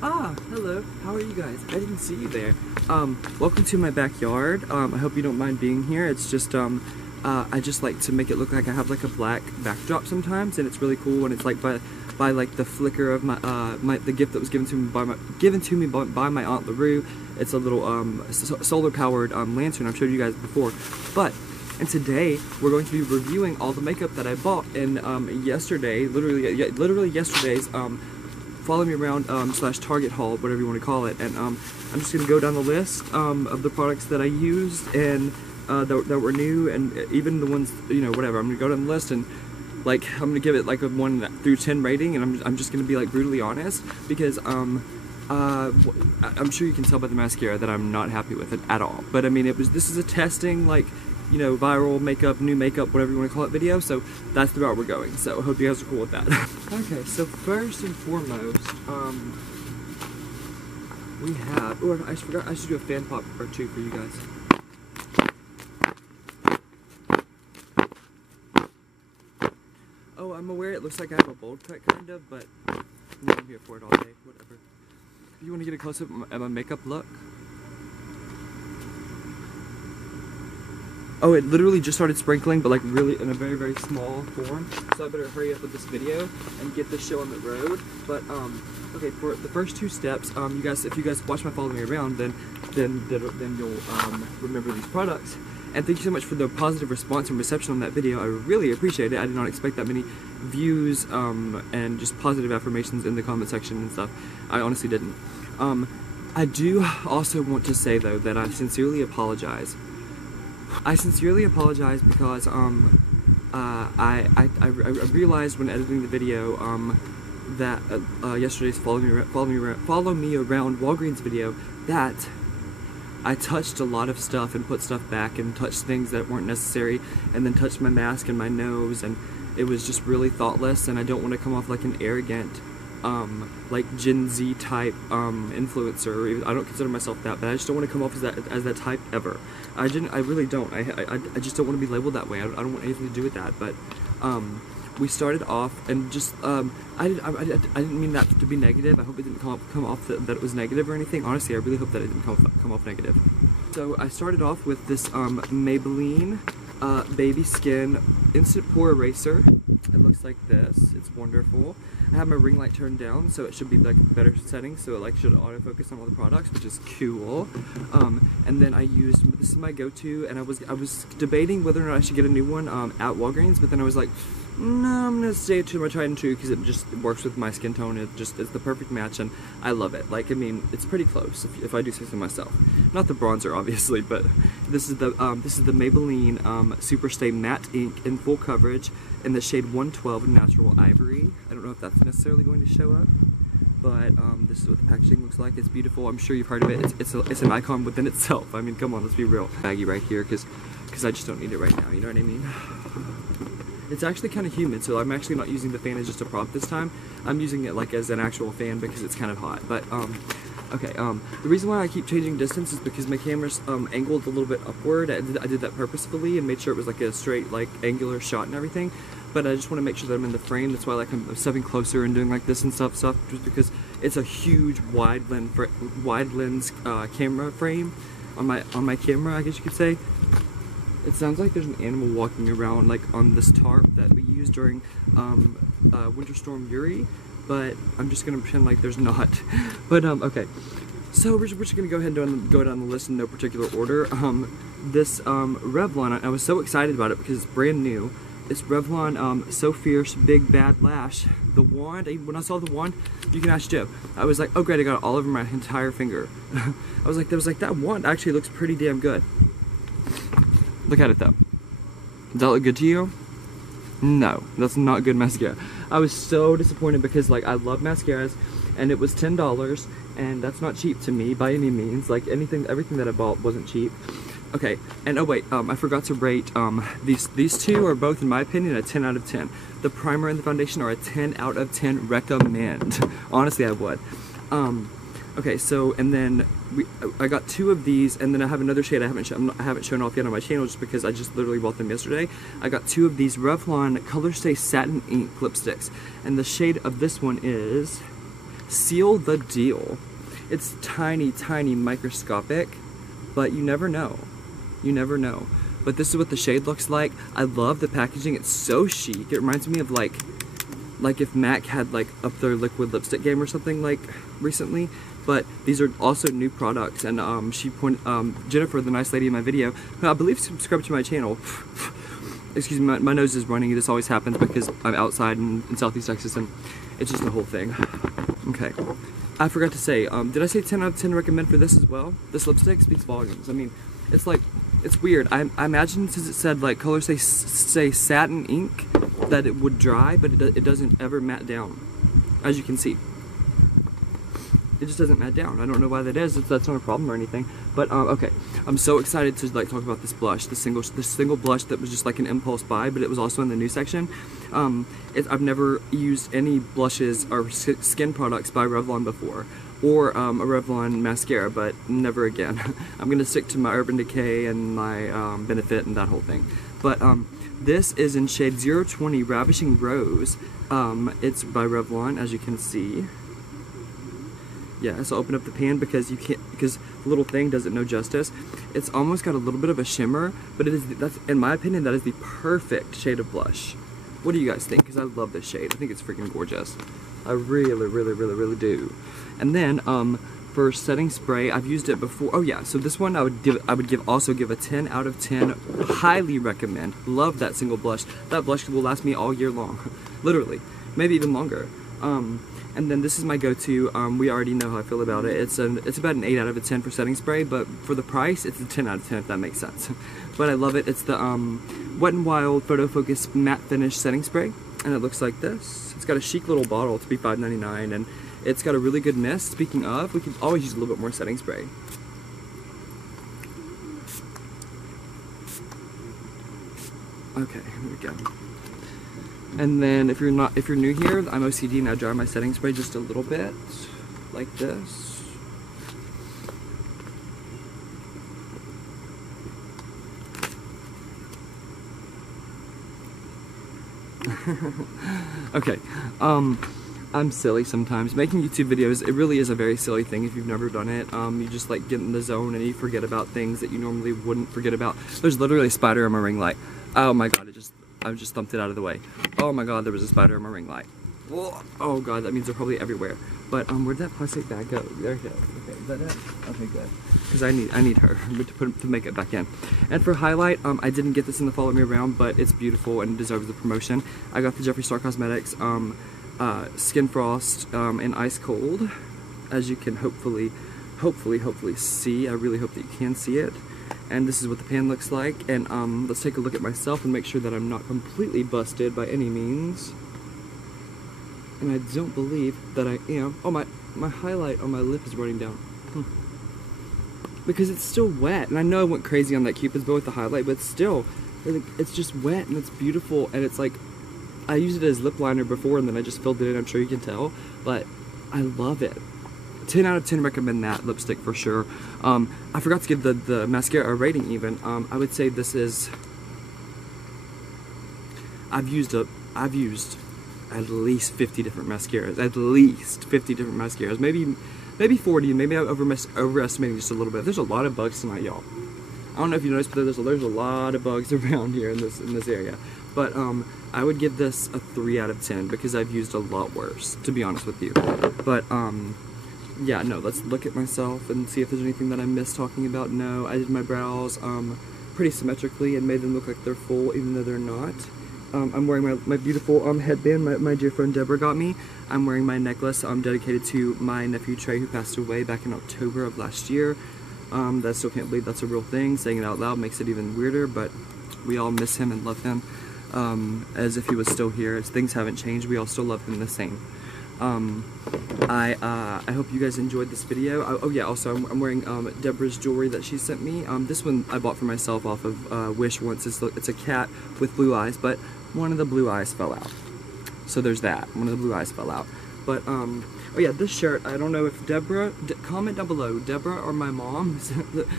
Hello. How are you guys? I didn't see you there. Welcome to my backyard. I hope you don't mind being here. It's just, I just like to make it look like I have like a black backdrop sometimes, and it's really cool when it's like by like the flicker of my, the gift that was given to me by my Aunt LaRue. It's a little, solar powered, lantern I've showed you guys before. And today we're going to be reviewing all the makeup that I bought in, yesterday, literally yesterday's, Follow Me Around / Target haul, whatever you want to call it, and I'm just going to go down the list of the products that I used and that were new, and even the ones, you know, whatever. I'm going to go down the list and like I'm going to give it like a 1 through 10 rating, and I'm just going to be like brutally honest because I'm sure you can tell by the mascara that I'm not happy with it at all. But I mean, this is a testing, like, you know, viral makeup, new makeup, whatever you want to call it video, so that's the route we're going. So I hope you guys are cool with that. Okay, so first and foremost, we have, oh, I forgot I should do a fan pop or two for you guys. Oh, I'm aware it looks like I have a bold cut kind of, but I'm here for it all day, whatever. If you want to get a close up at my makeup look. Oh, it literally just started sprinkling, but like really in a very, very small form. So I better hurry up with this video and get this show on the road. But okay, for the first 2 steps, you guys, if you guys watch my Follow Me Around, then you'll remember these products. And thank you so much for the positive response and reception on that video. I really appreciate it. I did not expect that many views and just positive affirmations in the comment section and stuff. I honestly didn't. I do also want to say though that I sincerely apologize. I sincerely apologize because I realized when editing the video that yesterday's Follow Me Around Walgreens video that I touched a lot of stuff and put stuff back and touched things that weren't necessary, and then touched my mask and my nose, and it was just really thoughtless, and I don't want to come off like an arrogant like Gen Z type influencer. I don't consider myself that, but I just don't want to come off as that type ever. I really don't. I just don't want to be labeled that way. I don't want anything to do with that. But we started off and just I didn't mean that to be negative. I hope it didn't come off that it was negative or anything. Honestly, I really hope that it didn't come off negative. So I started off with this Maybelline Baby Skin Instant Pore Eraser. It looks like this. It's wonderful. I have my ring light turned down, so it should be like better settings, so it like should autofocus on all the products, which is cool. And then I used, this is my go-to, and I was debating whether or not I should get a new one at Walgreens, but then I was like, no, I'm gonna stay to my tried and true because it just works with my skin tone. It's the perfect match, and I love it. Like, I mean, it's pretty close if I do say so myself. Not the bronzer, obviously, but this is the Maybelline Super Stay Matte Ink in full coverage in the shade 112 Natural Ivory. I don't know if that's necessarily going to show up, but this is what the packaging looks like. It's beautiful. I'm sure you've heard of it. It's an icon within itself. I mean, come on, let's be real. Baggy right here because I just don't need it right now. You know what I mean? It's actually kind of humid, so I'm actually not using the fan as just a prop this time. I'm using it like as an actual fan because it's kind of hot. But okay, the reason why I keep changing distance is because my camera's angled a little bit upward. I did that purposefully and made sure it was like a straight, like angular shot and everything. But I just want to make sure that I'm in the frame. That's why like I'm stepping closer and doing like this and stuff, just because it's a huge wide lens camera frame on my camera, I guess you could say. It sounds like there's an animal walking around like on this tarp that we used during Winter Storm Uri, but I'm just gonna pretend like there's not. But okay, so we're just gonna go ahead and go down the list in no particular order. This Revlon, I was so excited about it because it's brand new. It's Revlon So Fierce Big Bad Lash. The wand, when I saw the wand, you can ask Joe. I was like, oh great, I got it all over my entire finger. I was like, that wand actually looks pretty damn good. Look at it though. Does that look good to you? No, that's not good mascara. I was so disappointed because like I love mascaras, and it was $10, and that's not cheap to me by any means. Like everything that I bought wasn't cheap. Okay, and oh wait, I forgot to rate these two are both, in my opinion, a 10 out of 10. The primer and the foundation are a 10 out of 10 recommend. Honestly, I would. Okay, so, and then I got 2 of these, and then I have another shade I haven't shown off yet on my channel just because I just literally bought them yesterday. I got 2 of these Revlon Color Stay Satin Ink lipsticks, and the shade of this one is seal the deal. It's tiny, tiny, microscopic, but you never know. You never know. But this is what the shade looks like. I love the packaging. It's so chic. It reminds me of like if MAC had like up their liquid lipstick game or something like recently. But these are also new products, and Jennifer, the nice lady in my video, who I believe subscribed to my channel. Excuse me, my nose is running. This always happens because I'm outside in Southeast Texas, and it's just the whole thing. Okay, I forgot to say, did I say 10 out of 10 recommend for this as well? This lipstick speaks volumes. I mean, it's like, it's weird. I imagine since it said like colors say satin ink, that it would dry, but it doesn't ever matte down, as you can see. It just doesn't matte down. I don't know why that is. That's not a problem or anything. But okay, I'm so excited to like talk about this blush, the single blush that was just like an impulse buy, but it was also in the new section. I've never used any blushes or skin products by Revlon before, or a Revlon mascara, but never again. I'm gonna stick to my Urban Decay and my Benefit and that whole thing. But this is in shade 020 Ravishing Rose. It's by Revlon, as you can see. Yeah, so open up the pan because the little thing doesn't know justice. It's almost got a little bit of a shimmer, but that's in my opinion, that is the perfect shade of blush. What do you guys think? Because I love this shade. I think it's freaking gorgeous. I really, really, really, really do. And then for setting spray, I've used it before. Oh yeah, so this one I would also give a 10 out of 10. Highly recommend. Love that single blush. That blush will last me all year long, literally, maybe even longer. And then this is my go-to. We already know how I feel about it. It's about an 8 out of 10 for setting spray, but for the price, it's a 10 out of 10 if that makes sense. But I love it. It's the Wet n Wild Photo Focus Matte Finish Setting Spray, and it looks like this. It's got a chic little bottle to be $5.99, and it's got a really good mist. Speaking of, we can always use a little bit more setting spray. Okay, here we go. And then if you're new here, I'm OCD and I dry my setting spray just a little bit, like this. Okay, I'm silly sometimes. Making YouTube videos, it really is a very silly thing if you've never done it. You just like get in the zone and you forget about things that you normally wouldn't forget about. There's literally a spider in my ring light. Oh my god, I just thumped it out of the way. Oh my god, there was a spider in my ring light. Whoa. Oh god, that means they're probably everywhere. But where'd that plastic bag go? There it goes. Okay, is that it? Okay, good. Because I need her to make it back in. And for highlight, I didn't get this in the Follow Me Around, but it's beautiful and deserves the promotion. I got the Jeffree Star Cosmetics Skin Frost in Ice Cold, as you can hopefully see. I really hope that you can see it. And this is what the pan looks like, and let's take a look at myself and make sure that I'm not completely busted by any means. And I don't believe that I am. Oh, my highlight on my lip is running down. Because it's still wet, and I know I went crazy on that Cupid's bow with the highlight, but still, it's just wet, and it's beautiful, and it's like, I used it as lip liner before, and then I just filled it in, I'm sure you can tell, but I love it. 10 out of 10 recommend that lipstick for sure. I forgot to give the mascara a rating even. I would say this is, I've used at least 50 different mascaras, maybe 40, maybe I'm overestimating just a little bit. There's a lot of bugs tonight, y'all. I don't know if you noticed, but there's a lot of bugs around here in this area. But I would give this a 3 out of 10 because I've used a lot worse, to be honest with you. But yeah, no, let's look at myself and see if there's anything that I missed talking about. No, I did my brows pretty symmetrically and made them look like they're full even though they're not. I'm wearing my beautiful headband my dear friend Deborah got me. I'm wearing my necklace dedicated to my nephew Trey, who passed away back in October of last year. I still can't believe that's a real thing. Saying it out loud makes it even weirder, but we all miss him and love him as if he was still here. As things haven't changed, we all still love him the same. I hope you guys enjoyed this video. Oh yeah, also I'm wearing Deborah's jewelry that she sent me. This one I bought for myself off of Wish once. It's a cat with blue eyes, but one of the blue eyes fell out. So there's that. One of the blue eyes fell out. But oh yeah, this shirt, I don't know if Deborah, comment down below, Deborah or my mom,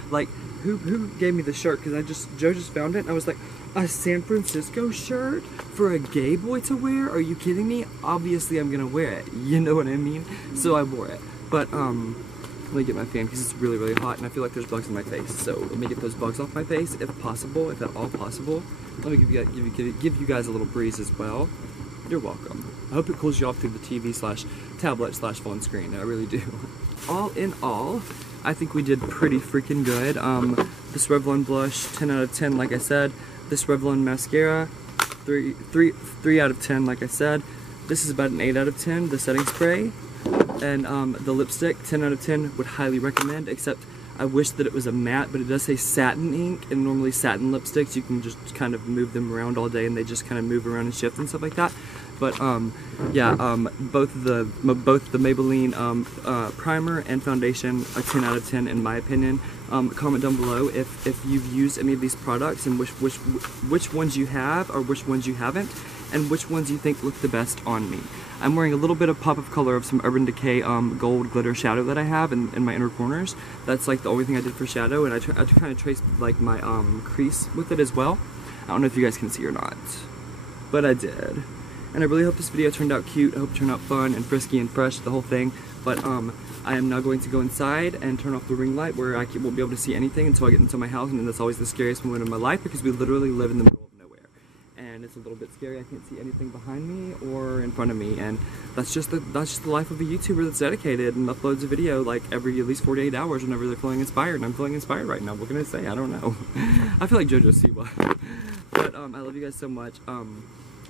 like who gave me the shirt, because Joe just found it and I was like, A San Francisco shirt for a gay boy to wear? Are you kidding me? Obviously I'm gonna wear it, you know what I mean? So I wore it. But let me get my fan because it's really, really hot and I feel like there's bugs in my face. So let me get those bugs off my face if possible, if at all possible. Let me give you guys a little breeze as well. You're welcome. I hope it cools you off through the TV/tablet/phone screen. I really do. All in all, I think we did pretty freaking good. This Revlon blush, 10 out of 10, like I said. This Revlon mascara, 3 out of 10, like I said. This is about an 8 out of 10, the setting spray. And the lipstick, 10 out of 10, would highly recommend, except I wish that it was a matte, but it does say satin ink, and normally satin lipsticks, you can just kind of move them around all day and they just kind of move around and shift and stuff like that. But yeah, both the Maybelline primer and foundation are 10 out of 10 in my opinion. Comment down below if you've used any of these products and which ones you have or which ones you haven't, and which ones you think look the best on me. I'm wearing a little bit of pop of color of some Urban Decay gold glitter shadow that I have in my inner corners. That's like the only thing I did for shadow, and I kind of traced like my crease with it as well. I don't know if you guys can see or not, but I did. And I really hope this video turned out cute. I hope it turned out fun and frisky and fresh, the whole thing. But I am now going to go inside and turn off the ring light where I won't be able to see anything until I get into my house, and that's always the scariest moment of my life because we literally live in the middle of nowhere. And it's a little bit scary. I can't see anything behind me or in front of me, and that's just the life of a YouTuber that's dedicated and uploads a video like every at least 48 hours whenever they're feeling inspired. And I'm feeling inspired right now. What can I say? I don't know. I feel like JoJo Siwa. But I love you guys so much.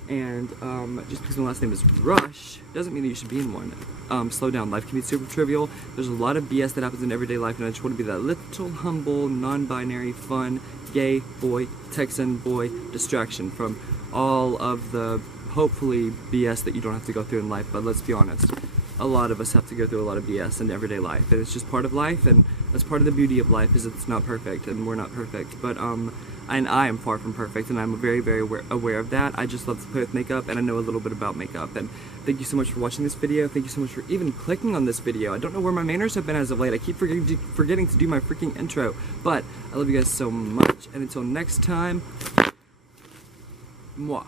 And just because my last name is Rush doesn't mean that you should be in one. Slow down. Life can be super trivial. There's a lot of BS that happens in everyday life, and I just want to be that little humble, non-binary, fun, gay boy, Texan boy distraction from all of the hopefully BS that you don't have to go through in life. But let's be honest, a lot of us have to go through a lot of BS in everyday life, and it's just part of life, and that's part of the beauty of life, is it's not perfect, and we're not perfect. But and I am far from perfect, and I'm very, very aware of that. I just love to play with makeup, and I know a little bit about makeup. And thank you so much for watching this video. Thank you so much for even clicking on this video. I don't know where my manners have been as of late. I keep forgetting to do my freaking intro. But I love you guys so much, and until next time, mwah.